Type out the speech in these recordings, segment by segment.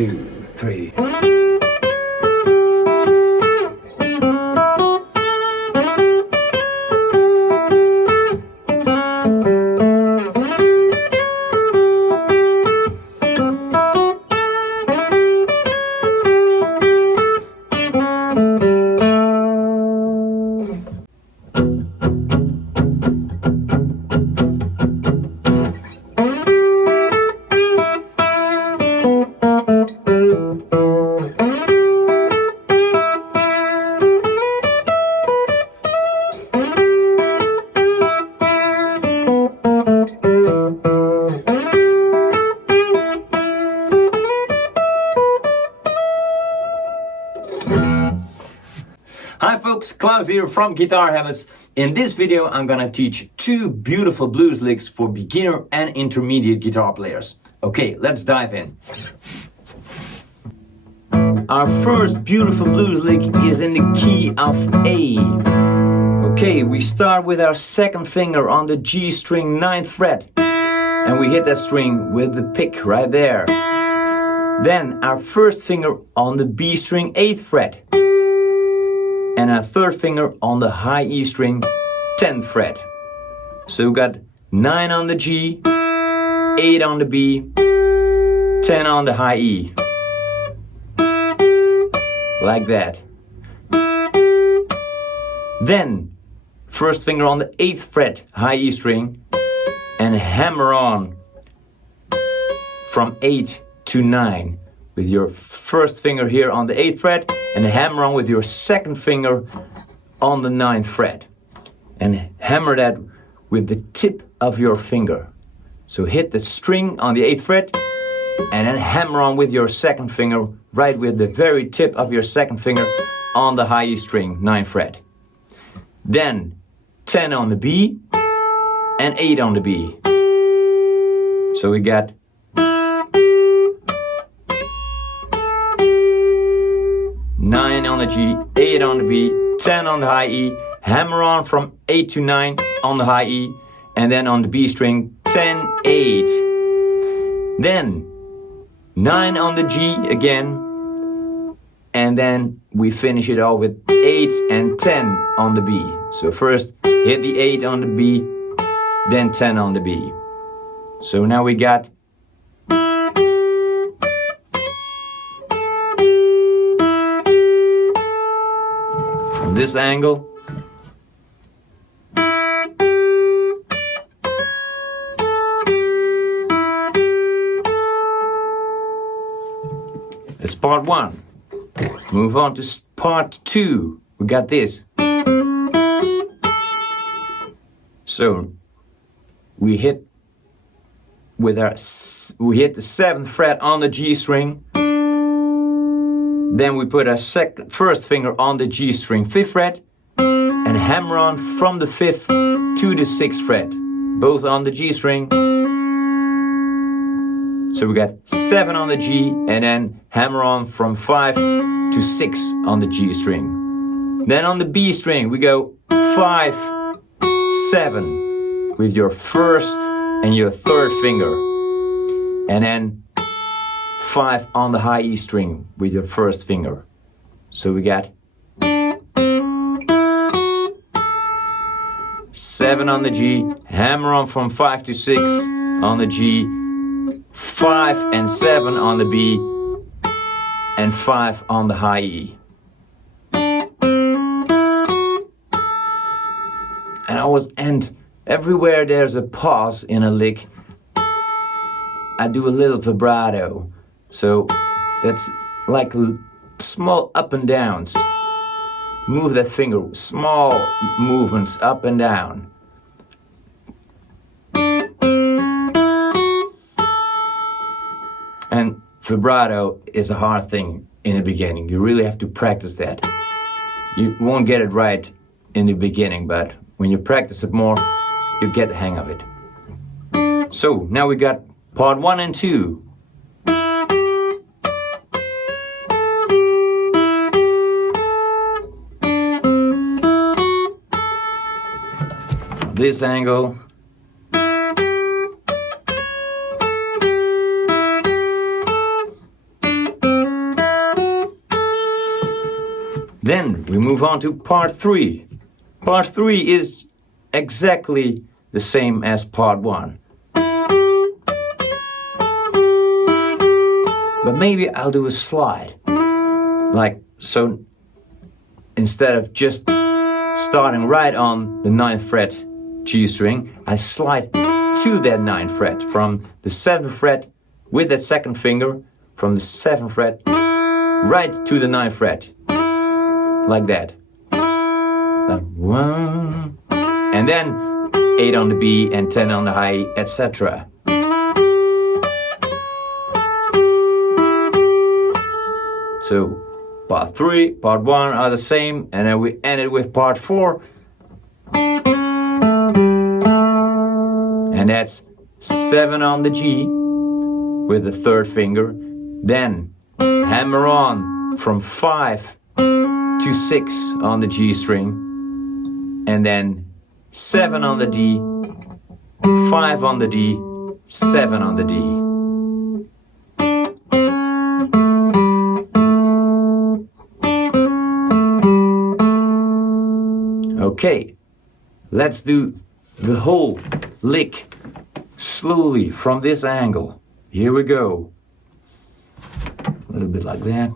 2, 3. Hi folks, Klaus here from Guitarhabits. In this video I'm gonna teach 2 beautiful blues licks for beginner and intermediate guitar players. Okay, let's dive in. Our first beautiful blues lick is in the key of A. Okay, we start with our second finger on the G string 9th fret. And we hit that string with the pick right there. Then our first finger on the B string 8th fret. And our third finger on the high E string, 10th fret. So we got 9 on the G, 8 on the B, 10 on the high E. Like that. Then, first finger on the 8th fret, high E string, and hammer on from 8 to 9 with your first finger here on the 8th fret and hammer on with your second finger on the 9th fret. And hammer that with the tip of your finger. So hit the string on the 8th fret and then hammer on with your second finger right with the very tip of your second finger on the high E string, 9th fret. Then 10 on the B and 8 on the B. So we got nine on the G, 8 on the B, 10 on the high E, hammer on from 8 to 9 on the high E, and then on the B string, 10, 8. Then 9 on the G again, and then we finish it all with 8 and 10 on the B. So first hit the 8 on the B, then 10 on the B. So now we got from this angle. It's part 1. Move on to part 2. We got this. So we hit the 7th fret on the G string. Then we put our first finger on the G string 5th fret and hammer on from the 5th to the 6th fret, both on the G string. So we got 7 on the G and then hammer on from 5 to 6 on the G string. Then on the B string we go 5, 7 with your first and your third finger. And then 5 on the high E string with your first finger. So we got 7 on the G, hammer on from 5 to 6 on the G, 5 and 7 on the B, and 5 on the high E. And everywhere there's a pause in a lick, I do a little vibrato. So that's like small up and downs. Move that finger, small movements up and down. And vibrato is a hard thing in the beginning. You really have to practice that. You won't get it right in the beginning, but when you practice it more, you get the hang of it. So now we got part 1 and 2. This angle. Then we move on to part 3. Part 3 is exactly the same as part 1. But maybe I'll do a slide. Like so, instead of just starting right on the 9th fret G string, I slide to that 9th fret from the 7th fret with that second finger, from the 7th fret right to the 9th fret. Like that. Like 1, and then 8 on the B and 10 on the high, etc. So part 3, part 1 are the same, and then we end it with part 4. And that's 7 on the G with the 3rd finger. Then hammer on from 5 to 6 on the G string. And then 7 on the D, 5 on the D, 7 on the D. Okay, let's do the whole lick slowly from this angle. Here we go. A little bit like that.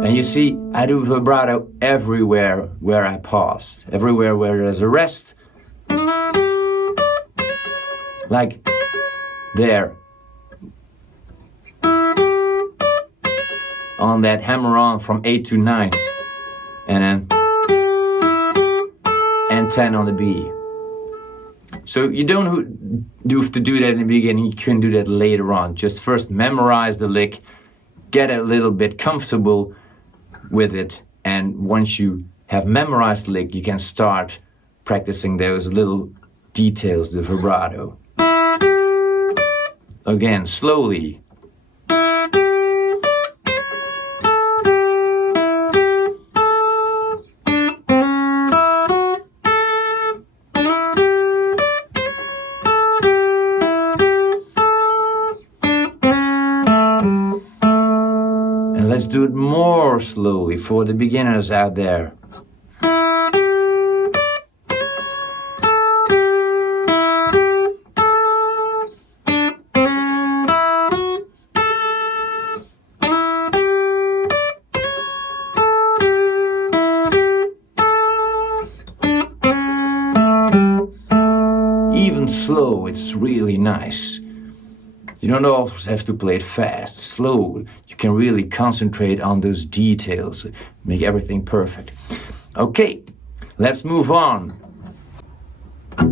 And you see, I do vibrato everywhere where I pause, everywhere where there's a rest. Like there. On that hammer on from 8 to 9. And then and 10 on the B. So you don't have to do that in the beginning, you can do that later on. Just first memorize the lick, get a little bit comfortable with it, and once you have memorized the lick, you can start practicing those little details, the vibrato. Again, slowly. And let's do it more slowly for the beginners out there. Even slow, it's really nice. You don't always have to play it fast. Slow, you can really concentrate on those details, make everything perfect. Okay, let's move on.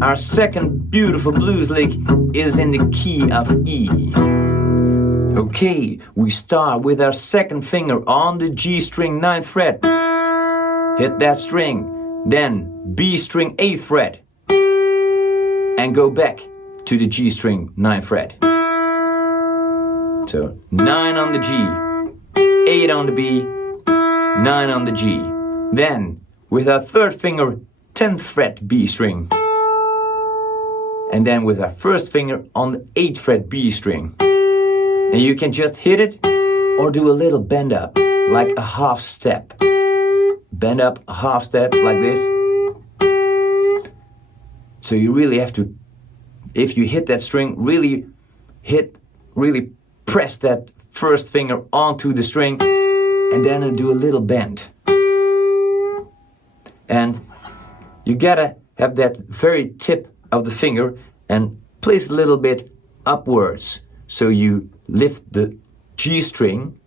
Our second beautiful blues lick is in the key of E. Okay, we start with our second finger on the G string 9th fret. Hit that string, then B string 8th fret. And go back to the G string 9th fret. So 9 on the G, 8 on the B, 9 on the G. Then with our 3rd finger 10th fret B string. And then with our 1st finger on the 8th fret B string. And you can just hit it or do a little bend up, like a half step. Bend up a half step like this. So you really have to, if you hit that string, really press that 1st finger onto the string and then do a little bend. And you gotta have that very tip of the finger and place a little bit upwards. So you lift the G string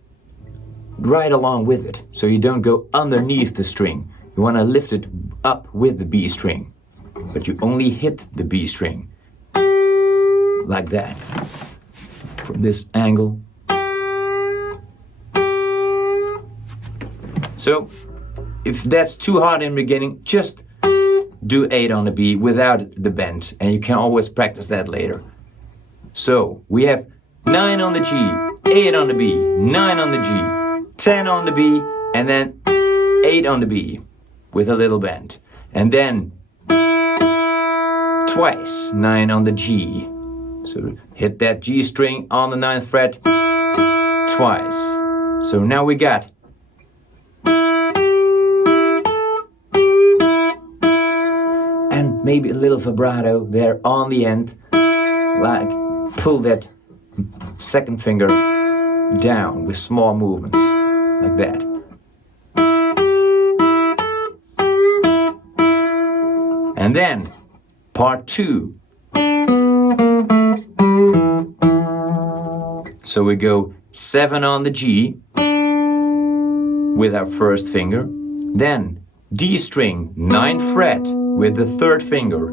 right along with it. So you don't go underneath the string. You wanna lift it up with the B string. But you only hit the B string. Like that. From this angle. So, if that's too hard in the beginning, just do 8 on the B without the bend. And you can always practice that later. So, we have 9 on the G, 8 on the B, 9 on the G, 10 on the B, and then 8 on the B with a little bend. And then twice 9 on the G. So hit that G string on the 9th fret twice. So now we got and maybe a little vibrato there on the end, like pull that second finger down with small movements like that. And then part 2. So we go 7 on the G with our first finger, then D string, 9th fret with the 3rd finger,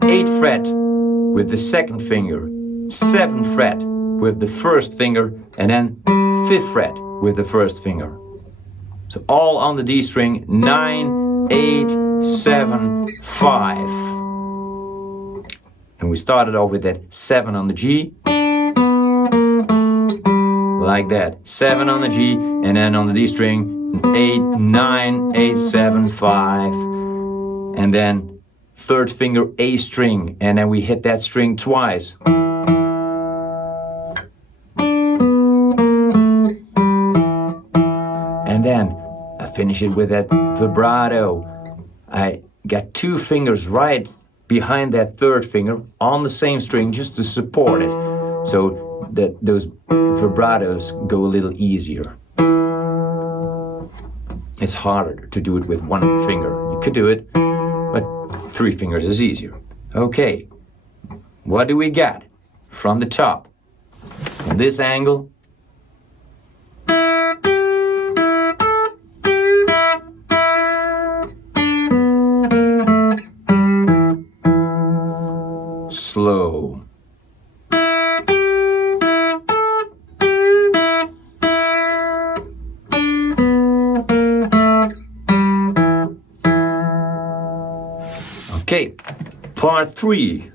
8th fret with the 2nd finger, 7th fret with the 1st finger, and then 5th fret with the 1st finger. So all on the D string, 9, 8, 7, 5. And we started off with that 7 on the G. Like that. 7 on the G, and then on the D string, 8, 9, 8, 7, 5. And then 3rd finger A string, and then we hit that string twice. And then I finish it with that vibrato. I got 2 fingers right behind that 3rd finger on the same string just to support it, so that those vibratos go a little easier. It's harder to do it with 1 finger. You could do it, but 3 fingers is easier. Okay, what do we got from the top? From this angle, slow. Okay, part 3.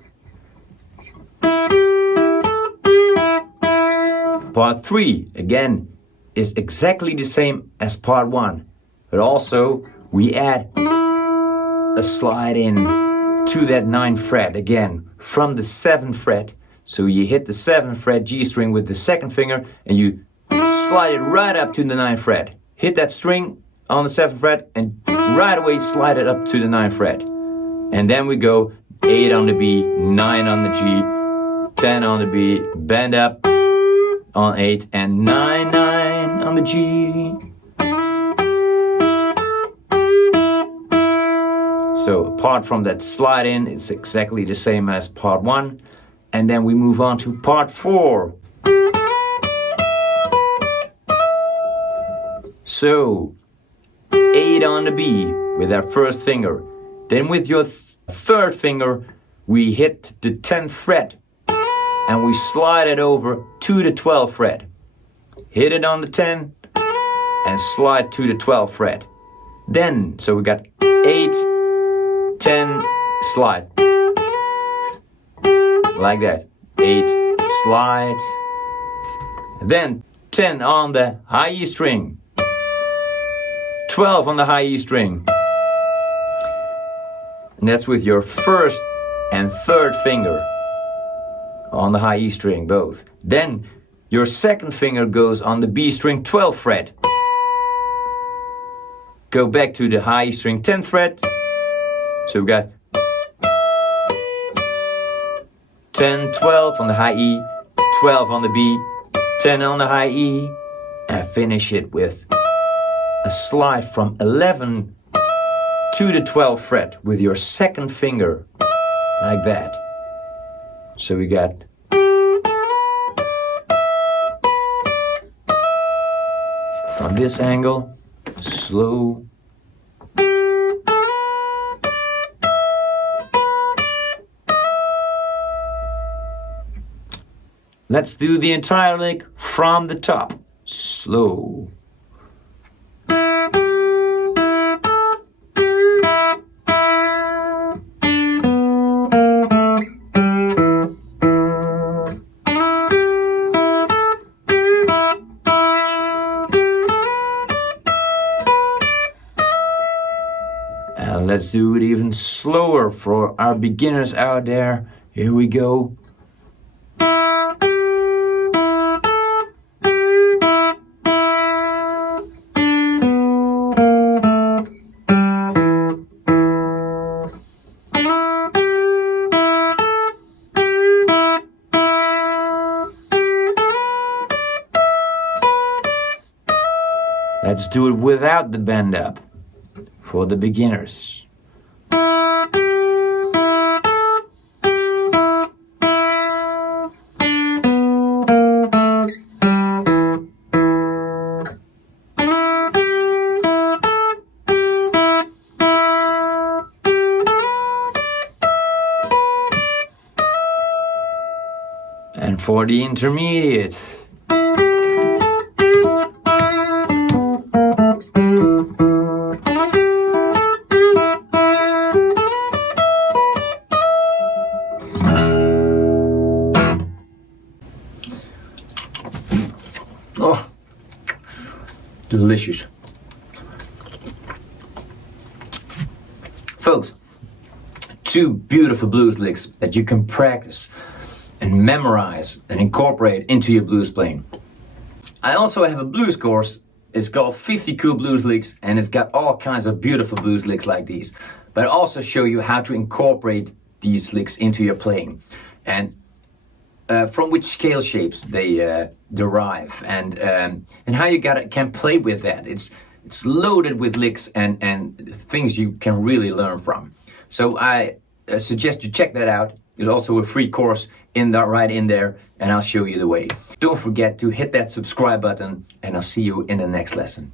Part 3, again, is exactly the same as part 1, but also we add a slide in to that 9th fret again from the 7th fret. So you hit the 7th fret G string with the 2nd finger and you slide it right up to the 9th fret. Hit that string on the 7th fret and right away slide it up to the 9th fret. And then we go 8 on the B, 9 on the G, 10 on the B, bend up on 8, and 9, 9 on the G. So apart from that slide in, it's exactly the same as part 1. And then we move on to part 4. So 8 on the B with our first finger. Then with your 3rd finger, we hit the 10th fret and we slide it over to the 12th fret. Hit it on the 10 and slide to the 12th fret. Then, so we got 8, 10, slide. Like that. 8, slide. Then 10 on the high E string. 12 on the high E string. And that's with your 1st and 3rd finger on the high E string, both. Then your 2nd finger goes on the B string 12th fret. Go back to the high E string 10th fret. So we got 10, 12 on the high E, 12 on the B, 10 on the high E, and finish it with a slide from 11 to the 12th fret with your 2nd finger, like that. So we got from this angle, slow. Let's do the entire lick from the top, slow. let's do it even slower for our beginners out there. Here we go. Let's do it without the bend up for the beginners. And for the intermediate. Oh, delicious. Folks, 2 beautiful blues licks that you can practice and memorize and incorporate into your blues playing. I also have a blues course. It's called 50 Cool Blues Licks, and it's got all kinds of beautiful blues licks like these. But I also show you how to incorporate these licks into your playing, and from which scale shapes they derive, and how you can play with that. It's loaded with licks and things you can really learn from. So I suggest you check that out. There's also a free course right in there, and I'll show you the way. Don't forget to hit that subscribe button, and I'll see you in the next lesson.